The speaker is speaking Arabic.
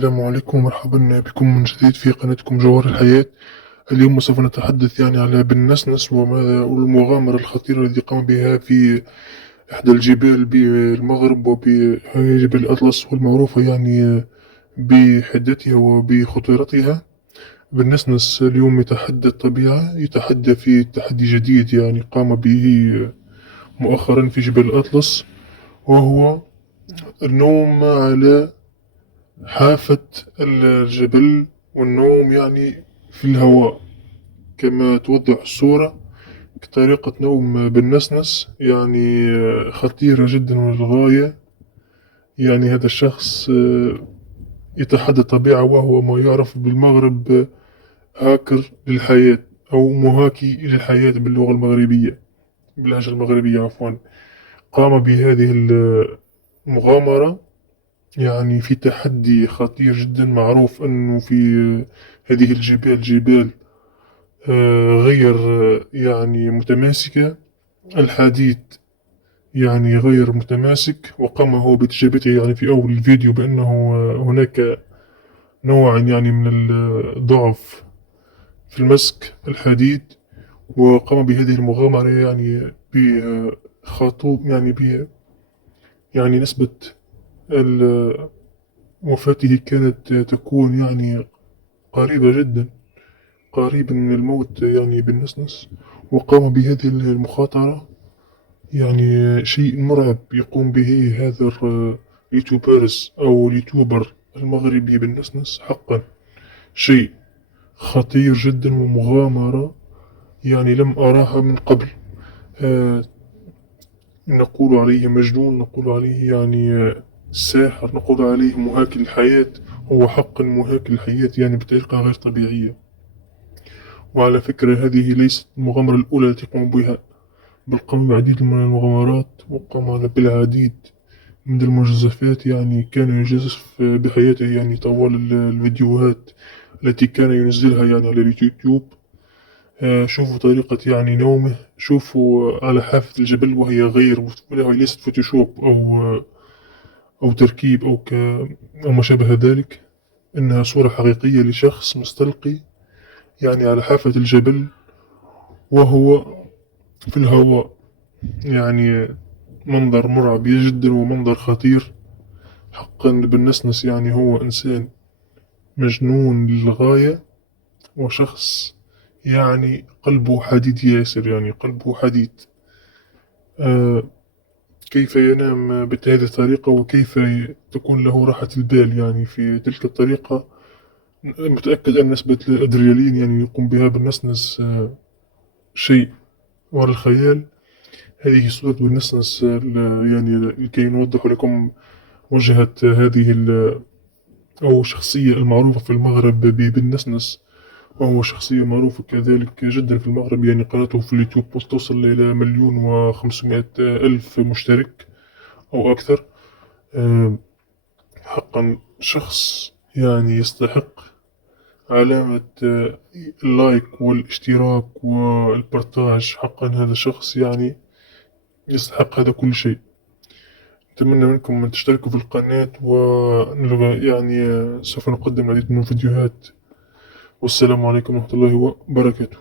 السلام عليكم ومرحبا بكم من جديد في قناتكم جوهر الحياة. اليوم سوف نتحدث على بن نسنس وماذا والمغامرة الخطيرة التي قام بها في إحدى الجبال بالمغرب وهي جبل الأطلس، والمعروفة بحدتها وبخطورتها. بن نسنس اليوم يتحدى الطبيعة، يتحدى في تحدي جديد قام به مؤخرا في جبل الأطلس، وهو النوم على حافة الجبل، والنوم في الهواء كما توضح الصورة. طريقة نوم بالنسنس خطيرة جدا للغاية. هذا الشخص يتحدى الطبيعة، وهو ما يعرف بالمغرب هاكر للحياة أو مهاكي للحياة باللغة المغربية، باللهجة المغربية عفوا. قام بهذه المغامرة في تحدي خطير جدا. معروف أنه في هذه الجبال جبال غير متماسكة. الحديد غير متماسك، وقام هو بتجربته في أول الفيديو بأنه هناك نوع من الضعف في المسك الحديد، وقام بهذه المغامرة بخطو نسبة وفاته كانت تكون قريبة جدا، قريبا من الموت بالنسنس. وقام بهذه المخاطرة، شيء مرعب يقوم به هذا اليوتيوبرز أو اليوتيوبر المغربي بالنسنس. حقا شيء خطير جدا ومغامرة لم أراها من قبل. نقول عليه مجنون، نقول عليه ساحر، نقول عليه مهاك للحياة. هو حقا مهاك للحياة بطريقة غير طبيعية. وعلى فكرة هذه ليست المغامرة الأولى التي قام بها، بل قام بعديد من المغامرات، وقام بالعديد من المجازفات. كان يجازف بحياته طوال الفيديوهات التي كان ينزلها على اليوتيوب. شوفوا طريقة نومه، شوفوا على حافة الجبل، وهي وهي ليست فوتوشوب أو تركيب أو ما شابه ذلك. إنها صورة حقيقية لشخص مستلقي على حافة الجبل وهو في الهواء. منظر مرعب جدا ومنظر خطير. حقا بالنسنس هو إنسان مجنون للغاية، وشخص قلبه حديد ياسر، قلبه حديد. كيف ينام بهذه الطريقة، وكيف تكون له راحة البال في تلك الطريقة؟ متأكد أن نسبة الأدرينالين يقوم بها بالنسنس شيء وراء الخيال. هذه صورة بالنسنس لكي نوضح لكم وجهة هذه أو الشخصية المعروفة في المغرب بالنسنس. وهو شخصية معروفة كذلك جدا في المغرب، قناته في اليوتيوب توصل إلى 1,500,000 مشترك أو أكثر. حقا شخص يستحق علامة اللايك والاشتراك والبرتاج. حقا هذا شخص يستحق هذا كل شيء. أتمنى منكم أن تشتركوا في القناة، سوف نقدم العديد من الفيديوهات. والسلام عليكم ورحمة الله وبركاته.